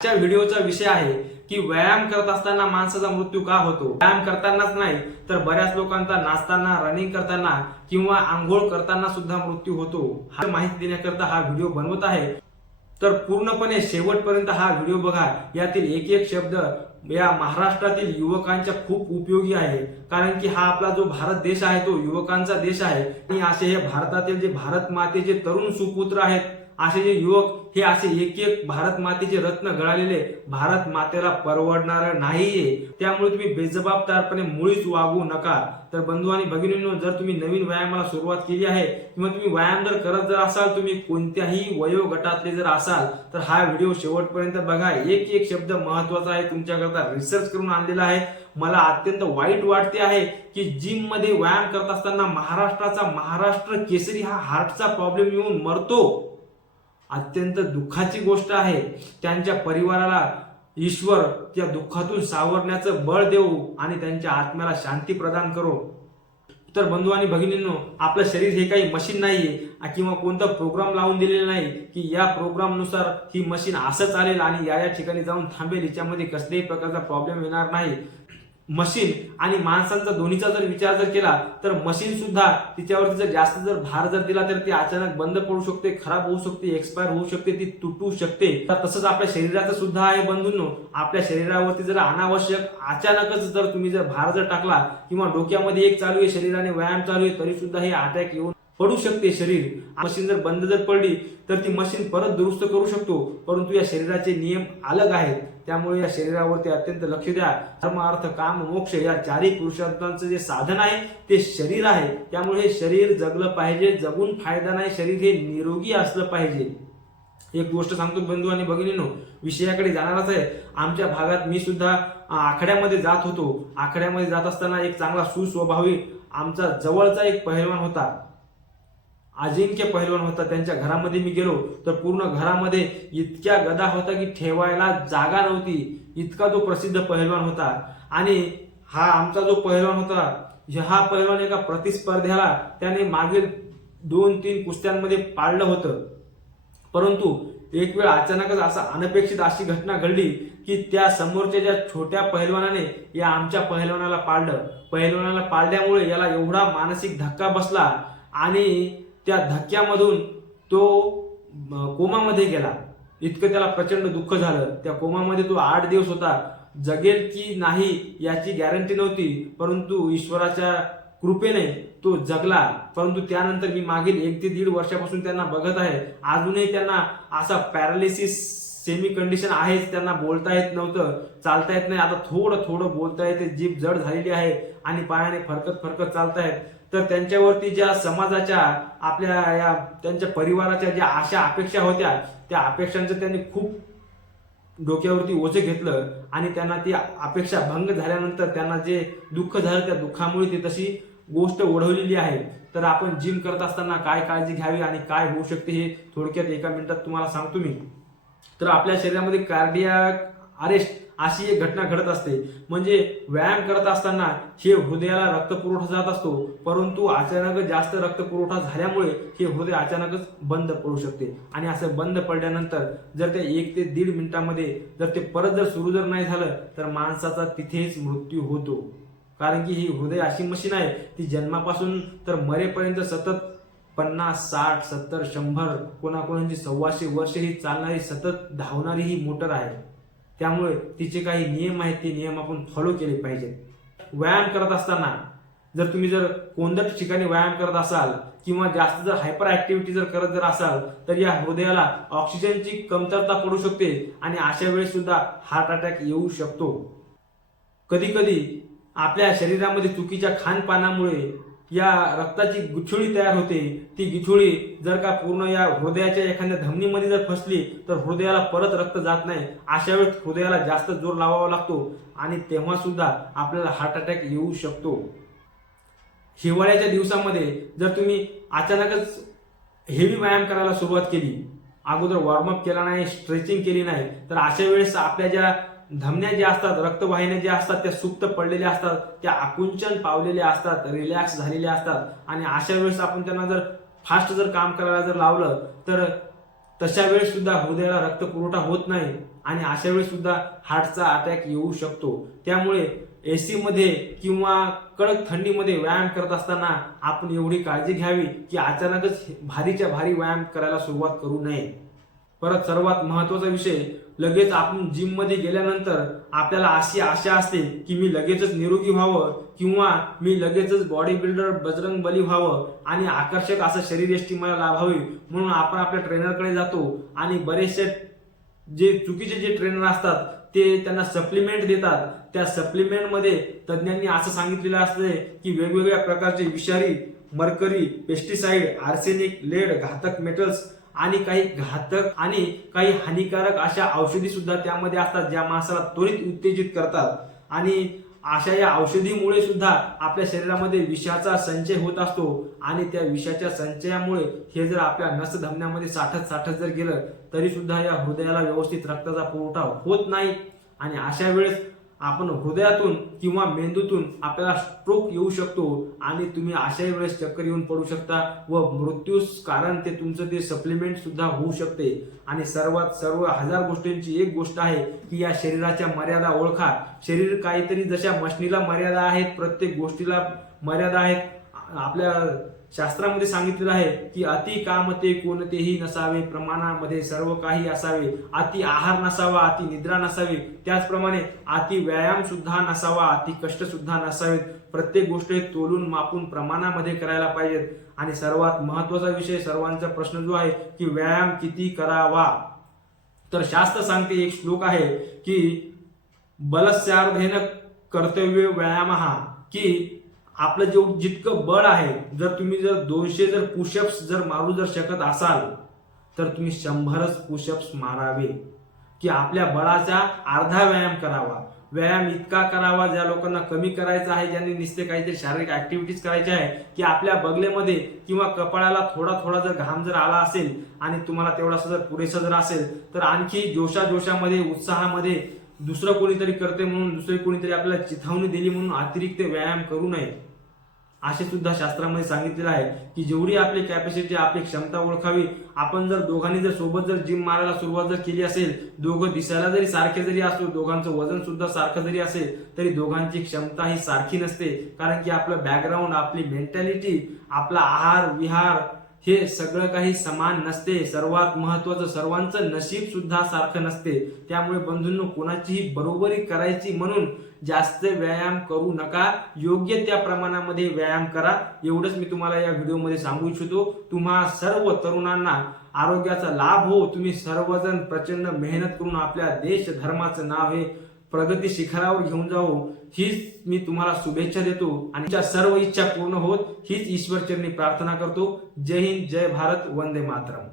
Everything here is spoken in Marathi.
आजच्या व्हिडिओचा विषय आहे की व्यायाम करत असताना माणसाचा मृत्यू का होतो? व्यायाम करतानाच नाही तर बऱ्याच लोकांचा नाचताना रनिंग करताना किंवा आंघोळ करताना सुद्धा मृत्यू होतो. हा माहिती देण्याकरता हा व्हिडिओ बनवत आहे. तर पूर्णपणे शेवटपर्यंत हा व्हिडिओ बघा. यातील एक एक शब्द या महाराष्ट्रातील युवकांच्या खूप उपयोगी आहे. कारण की हा आपला जो भारत देश आहे तो युवकांचा देश आहे. आणि असे हे भारतातील जे भारत मातेचे तरुण सुपुत्र आहेत असे जे युवक हे असे एक एक भारत मातेचे रत्न गळालेले भारत मातेला परवडणार नाहीये. त्यामुळे तुम्ही बेजबाबदारपणे मुळीच वागू नका. तर बंधू आणि भगिनींनो जर तुम्ही नवीन व्यायामाला सुरुवात केली आहे किंवा तुम्ही व्यायाम जर करत जर असाल तुम्ही कोणत्याही वयोगटातले जर असाल तर हा व्हिडिओ शेवटपर्यंत बघा. एक एक शब्द महत्त्वाचा आहे तुमच्याकरता रिसर्च करून आणलेला आहे. मला अत्यंत वाईट वाटते आहे की जिममध्ये व्यायाम करत असताना महाराष्ट्राचा महाराष्ट्र केसरी हा हार्टचा प्रॉब्लेम येऊन मरतो. अत्यंत दुःखाची गोष्ट आहे. त्यांच्या परिवाराला ईश्वर त्या दुःखातून सावरण्याचं बळ देऊ आणि त्यांच्या आत्म्याला शांती प्रदान करो. तर बंधू आणि भगिनींनो आपलं शरीर हे काही मशीन नाही आहे किंवा कोणता प्रोग्राम लावून दिलेला नाही की या प्रोग्रामनुसार ही मशीन असं चालेल आणि या या ठिकाणी जाऊन थांबेल. याच्यामध्ये कसल्याही प्रकारचा प्रॉब्लेम येणार नाही. मशीन आणि माणसांचा दोन्हीचा जर विचार जर केला तर मशीन सुद्धा तिच्यावरती जर जास्त जर भार जर दिला तर ती अचानक बंद पडू शकते खराब होऊ शकते एक्सपायर होऊ शकते ती तुटू शकते. तर तसंच आपल्या शरीराचं सुद्धा आहे बंधूंनो. आपल्या शरीरावरती जर अनावश्यक अचानकच जर तुम्ही जर भार जर टाकला किंवा डोक्यामध्ये एक चालू आहे शरीराने व्यायाम चालू आहे तरी सुद्धा हे अटॅक येऊन पडू शकते शरीर. मशीन जर बंद जर पडली तर ती मशीन परत दुरुस्त करू शकतो. परंतु या शरीराचे नियम अलग आहेत. त्यामुळे या शरीरावरती अत्यंत लक्ष द्या. धर्म अर्थ काम मोक्ष या चारही पुरुषार्थांचं जे साधन आहे ते शरीर आहे. त्यामुळे हे शरीर जगलं पाहिजे. जगून फायदा नाही. शरीर हे निरोगी असलं पाहिजे. एक गोष्ट सांगतो बंधू आणि भगिनीनो विषयाकडे जाणारच आहे. आमच्या भागात मी सुद्धा आखड्यामध्ये आखाड्यामध्ये जात होतो. आखाड्यामध्ये जात असताना एक चांगला सुस्वभावी आमचा जवळचा एक पहिलवान होता. अजिंक्य पहिलवान होता त्यांच्या घरामध्ये मी गेलो तर पूर्ण घरामध्ये इतक्या गदा होता की ठेवायला जागा नव्हती. इतका तो प्रसिद्ध पहिलवान होता. आणि हा आमचा जो पहिलवान होता हा पहिलवान एका प्रतिस्पर्ध्याला त्याने मागील दोन तीन कुस्त्यांमध्ये पाळलं होतं. परंतु एक वेळ अचानकच असा अनपेक्षित अशी घटना घडली की त्या समोरच्या ज्या छोट्या पहिलवानाने या आमच्या पहिलवानाला पाळलं. पहिलवानाला पाळल्यामुळे याला एवढा मानसिक धक्का बसला आणि त्या धक्क्यामधून तो कोमामध्ये गेला. इतकं त्याला प्रचंड दुःख झालं. त्या कोमामध्ये तो आठ दिवस होता. जगेल की नाही याची गॅरंटी नव्हती परंतु ईश्वराच्या कृपेने तो जगला. परंतु त्यानंतर मी मागील एक ते दीड वर्षापासून त्यांना बघत आहे. अजूनही त्यांना असा पॅरालिसिस सेमी कंडिशन आहेच त्यांना बोलता येत नव्हतं चालता येत नाही. आता थोडं थोडं बोलता येते जीभ जड झालेली आहे आणि पायाने फरकत फरकत चालतायत तर त्यांच्यावरती ज्या समाजाच्या आपल्या या त्यांच्या परिवाराच्या ज्या आशा अपेक्षा होत्या त्या अपेक्षांचं त्यांनी खूप डोक्यावरती ओझे घेतलं आणि त्यांना ती अपेक्षा भंग झाल्यानंतर त्यांना जे दुःख झालं त्या दुःखामुळे ती तशी गोष्ट ओढवलेली आहे. तर आपण जिम करत असताना काय काळजी घ्यावी आणि काय होऊ शकते हे थोडक्यात एका मिनिटात तुम्हाला सांगतो मी. तर आपल्या शरीरामध्ये कार्डियाक अरेस्ट अशी एक घटना घडत असते. म्हणजे व्यायाम करत असताना हे हृदयाला रक्त पुरवठा जात असतो परंतु अचानक जास्त रक्त पुरवठा झाल्यामुळे हे हृदय अचानकच बंद पडू शकते. आणि असं बंद पडल्यानंतर जर ते एक ते दीड मिनिटामध्ये जर ते परत जर सुरू जर नाही झालं तर माणसाचा तिथेच मृत्यू होतो. कारण की ही हृदय अशी मशीन आहे ती जन्मापासून तर मरेपर्यंत सतत पन्नास साठ सत्तर शंभर कोणाकोणाची सव्वाशे वर्ष ही चालणारी सतत धावणारी ही मोटर आहे. त्यामुळे तिचे काही नियम आहेत ते नियम आपण फॉलो केले पाहिजेत. व्यायाम करत असताना जर तुम्ही जर कोणत्या ठिकाणी व्यायाम करत असाल किंवा जास्त जर हायपर ऍक्टिव्हिटी जर करत जर असाल तर या हृदयाला ऑक्सिजनची कमतरता पडू शकते आणि अशा वेळेस सुद्धा हार्ट अटॅक येऊ शकतो. कधी कधी आपल्या शरीरामध्ये चुकीच्या खानपानामुळे या रक्ताची गुठळी तयार होते. ती गिछुळी जर का पूर्ण या हृदयाच्या एखाद्या धमनीमध्ये जर फसली तर हृदयाला परत रक्त जात नाही. अशा वेळेस हृदयाला जास्त जोर लावावा लागतो आणि तेव्हा सुद्धा आपल्याला हार्ट अटॅक येऊ शकतो. हिवाळ्याच्या दिवसामध्ये जर तुम्ही अचानकच हेवी व्यायाम करायला सुरुवात केली अगोदर वॉर्मअप केला नाही स्ट्रेचिंग केली नाही तर अशा वेळेस आपल्या ज्या धमन्या ज्या असतात रक्तवाहिन्या ज्या असतात त्या सुप्त पडलेल्या असतात त्या आकुंचन पावलेल्या असतात रिलॅक्स झालेल्या असतात. आणि अशा वेळेस आपण त्यांना जर फास्ट जर काम करायला जर लावलं तर तशा वेळेस सुद्धा हृदयाला रक्त पुरवठा होत नाही आणि अशा वेळेस सुद्धा हार्टचा अटॅक येऊ शकतो. त्यामुळे एसी मध्ये किंवा कडक थंडीमध्ये व्यायाम करत असताना आपण एवढी काळजी घ्यावी की अचानकच भारीच्या भारी व्यायाम करायला सुरुवात करू नये. परत सर्वात महत्त्वाचा विषय लगेच आपण जिममध्ये गेल्यानंतर आपल्याला अशी आशा असते की मी लगेचच निरोगी व्हावं किंवा मी लगेचच बॉडी बिल्डर बजरंग बली व्हावं आणि आकर्षक असं शरीर मला लाभावी म्हणून आपण आपल्या ट्रेनरकडे जातो आणि बरेचसे जे चुकीचे जे ट्रेनर असतात ते त्यांना सप्लिमेंट देतात. त्या सप्लिमेंटमध्ये तज्ज्ञांनी असं सांगितलेलं असतंय की वेगवेगळ्या प्रकारचे विषारी मर्करी पेस्टिसाइड आर्सेनिक लेड घातक मेटल्स आणि काही घातक आणि काही हानिकारक अशा औषधी सुद्धा त्यामध्ये असतात ज्या माणसाला त्वरित उत्तेजित करतात. आणि अशा या औषधीमुळे सुद्धा आपल्या शरीरामध्ये विषाचा संचय होत असतो. आणि त्या विषाच्या संचयामुळे हे जर आपल्या नस धमन्यामध्ये साठत साठत जर गेलं तरी सुद्धा या हृदयाला व्यवस्थित रक्ताचा पुरवठा होत नाही. आणि अशा वेळेस आपण हृदयातून किंवा मेंदूतून आपल्याला स्ट्रोक येऊ शकतो आणि तुम्ही अशाही वेळेस चक्कर येऊन पडू शकता व मृत्यूस कारण ते तुमचं ते सप्लिमेंट सुद्धा होऊ शकते. आणि सर्वात सर्व हजार गोष्टींची एक गोष्ट आहे की या शरीराच्या मर्यादा ओळखा. शरीर काहीतरी जशा मशनीला मर्यादा आहेत प्रत्येक गोष्टीला मर्यादा आहेत. आपल्या शास्त्रामध्ये सांगितलेलं आहे की अति कामते कोणतेही नसावे प्रमाणामध्ये सर्व काही असावे. अति आहार नसावा अति निद्रा नसावी. त्याचप्रमाणे अति व्यायाम सुद्धा नसावा अति कष्ट सुद्धा नसावेत. प्रत्येक गोष्ट हे तोलून मापून प्रमाणामध्ये करायला पाहिजेत. आणि सर्वात महत्त्वाचा विषय सर्वांचा प्रश्न जो आहे की व्यायाम किती करावा? तर शास्त्र सांगते एक श्लोक आहे की बलस्यार्धेन कर्तव्य व्यायाम हा की आपलं जे जितकं बळ आहे जर तुम्ही जर दोनशे जर पुशअप्स जर मारू जर शकत असाल तर तुम्ही शंभरच पुशअप्स मारावे. की आपल्या बळाचा अर्धा व्यायाम करावा. व्यायाम इतका करावा ज्या लोकांना कमी करायचा आहे ज्यांनी नुसते काहीतरी शारीरिक ऍक्टिव्हिटीज करायच्या आहे की आपल्या बगलेमध्ये किंवा कपाळाला थोडा थोडा जर घाम जर आला असेल आणि तुम्हाला तेवढासा जर पुरेसा जर असेल तर आणखी जोशा जोशामध्ये उत्साहामध्ये दुसरं कोणीतरी करते म्हणून दुसरे कोणीतरी आपल्याला चिथावणी दिली म्हणून अतिरिक्त व्यायाम करू नये. असे सुद्धा शास्त्रामध्ये सांगितलेलं आहे की जेवढी आपली कॅपॅसिटी आपली क्षमता ओळखावी आपण जर दोघांनी जर सोबत जर जिम मारायला सुरुवात जर केली असेल दोघं दिसायला जरी सारखे जरी असलो दोघांचं वजन सुद्धा सारखं जरी असेल तरी दोघांची क्षमता ही सारखी नसते. कारण की आपलं बॅकग्राऊंड आपली मेंटॅलिटी आपला आहार विहार हे सगळं काही समान नसते. सर्वात महत्वाचं सर्वांचं नशीब सुद्धा सारखं नसते. त्यामुळे बंधूंनो कोणाचीही बरोबरी करायची म्हणून जास्त व्यायाम करू नका. योग्य त्या प्रमाणामध्ये व्यायाम करा. एवढंच मी तुम्हाला या व्हिडिओमध्ये सांगू इच्छितो. तुम्हा सर्व तरुणांना आरोग्याचा लाभ हो. तुम्ही सर्वजण प्रचंड मेहनत करून आपल्या देश धर्माचं नाव हे प्रगती शिखरावर घेऊन जाऊ हीच मी तुम्हाला शुभेच्छा देतो आणि सर्व इच्छा पूर्ण होत हीच ईश्वरचरणी प्रार्थना करतो. जय हिंद जय भारत वंदे मातरम.